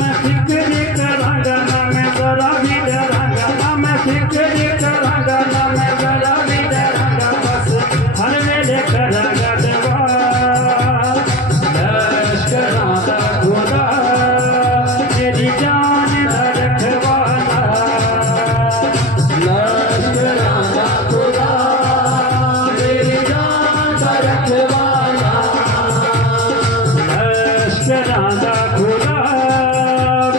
मैं फिक्र करांगा ना मैं जरा भी डरांगा ना मैं फिक्र करांगा ना मैं जरा भी डरांगा बस हर वेले करांगा दुआ लश्करां दा खुदा मेरी जान दा रखवाला लश्करां दा खुदा मेरी जान दा रखवाला लश्करां दा खुदा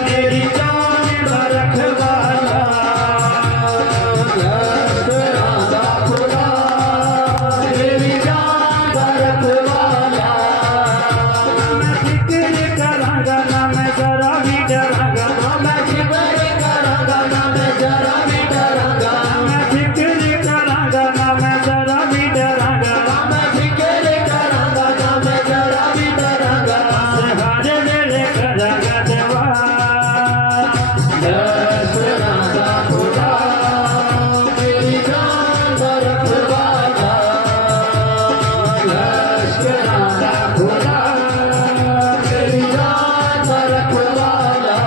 मेरी जान दा रखवाला लश्करां दा खुदा मेरी जान दा रखवाला मैं फिक्र करांगा ना मैं जरा भी डरांगा ना मैं फिक्र करांगा ना मैं जरा भी डरांगा मैं फिक्र करांगा ना मैं जरा भी डरांगा मैं फिक्र करांगा ना मैं जरा भी डरांगा हर वेले करांगा दुआ लश्करां दा खुदा मेरी जान दा रखवाला लश्करां दा खुदा मेरी जान दा रखवाला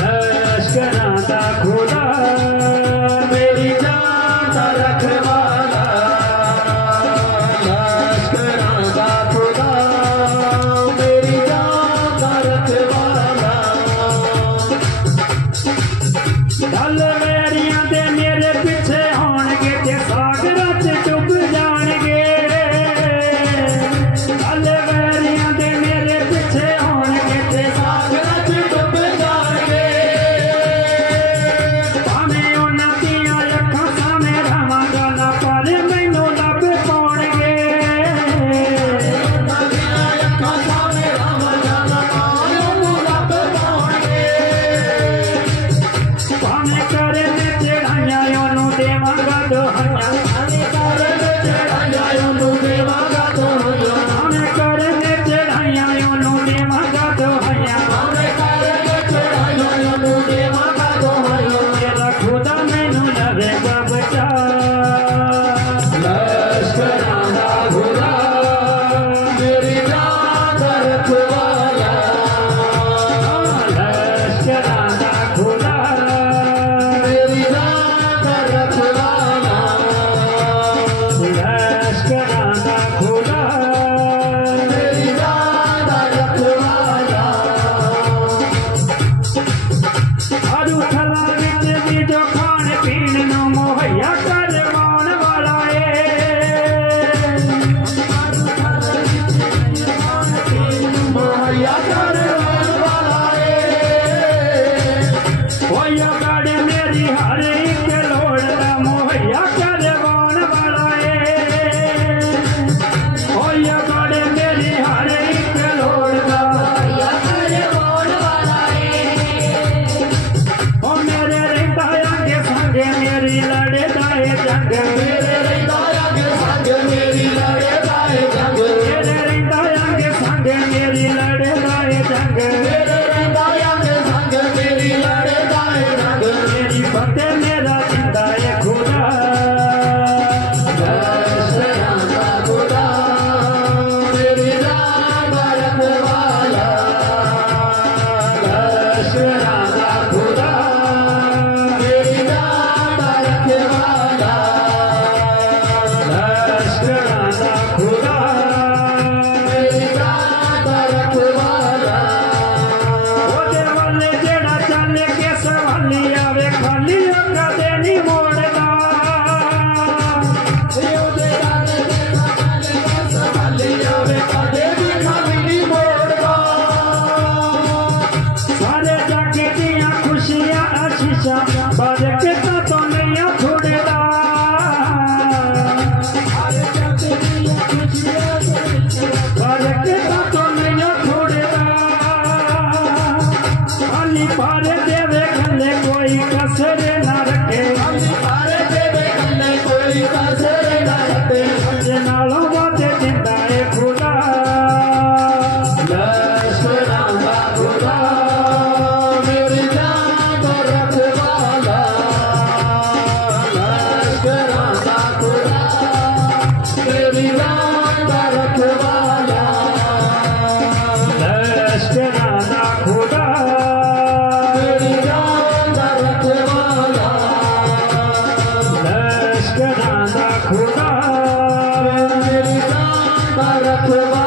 लश्करां दा खुदा मेरी जान दा रखवाला लश्करां दा खुदा मेरी जान दा रखवाला गल वेरियां दे मेरे पिछे होणगे ते सागरां च डुब जाणगे गल वेरियां दे मेरे पिछे होणगे ते सागरां च डुब जाणगे भावें उन्हां दियां अखां सामने रहांगा ना पर मैनूं लभ पाउणगे उन्हां दियां अखां सामने रहांगा ना पर मैनूं लभ पाउणगे भावें करे में चढ़ाइयां ओनू देवांगा दोहाइयां भावें करे में चढ़ाइयां ओनू देवांगा दोहाइयां भावें करे में चढ़ाइयां ओनू देवांगा दोहाइयां भावें करे में चढ़ाइयां ओनू देवांगा दोहाइयां तेरा खुदा मैनू लवेगा बचा लश्करां दा खुदा मेरी जान दा रखवाला लश्करां दा खुदा मेरी जान दा रखवाला लश्करां दा खुदा मेरी जान दा रखवाला आदू थला विच भी जो खाण पीण नूं मुहैया करवाउण वाला ए मुहैया करवाउण वाला ए होया गाड़े मेरी हर एक लोड़ दा मुहैया करवाउण वाला ए होया गाड़े मेरी हर एक लोड़ दा मुहैया करवाउण वाला ए ओ मेरे रहिंदा आगे संगे मेरी लड़े दाए जंग मेरे रहिंदा आगे संग मेरी लड़े दाए जंग मेरे रहिंदा आगे संग मेरी लड़े दाए जंग मेरे रहिंदा आगे संग मेरी लड़े दाए जंग मेरी फतेह मेरा जिंदा है खुदा लश्करां दा खुदा मेरी जान दा रखवाला लश्करां दा खुदा मेरी जान दा रखवाला लश्करां दा खुदा मेरी जान दा रखवाला खुदा रे मेरी जान का रखवाला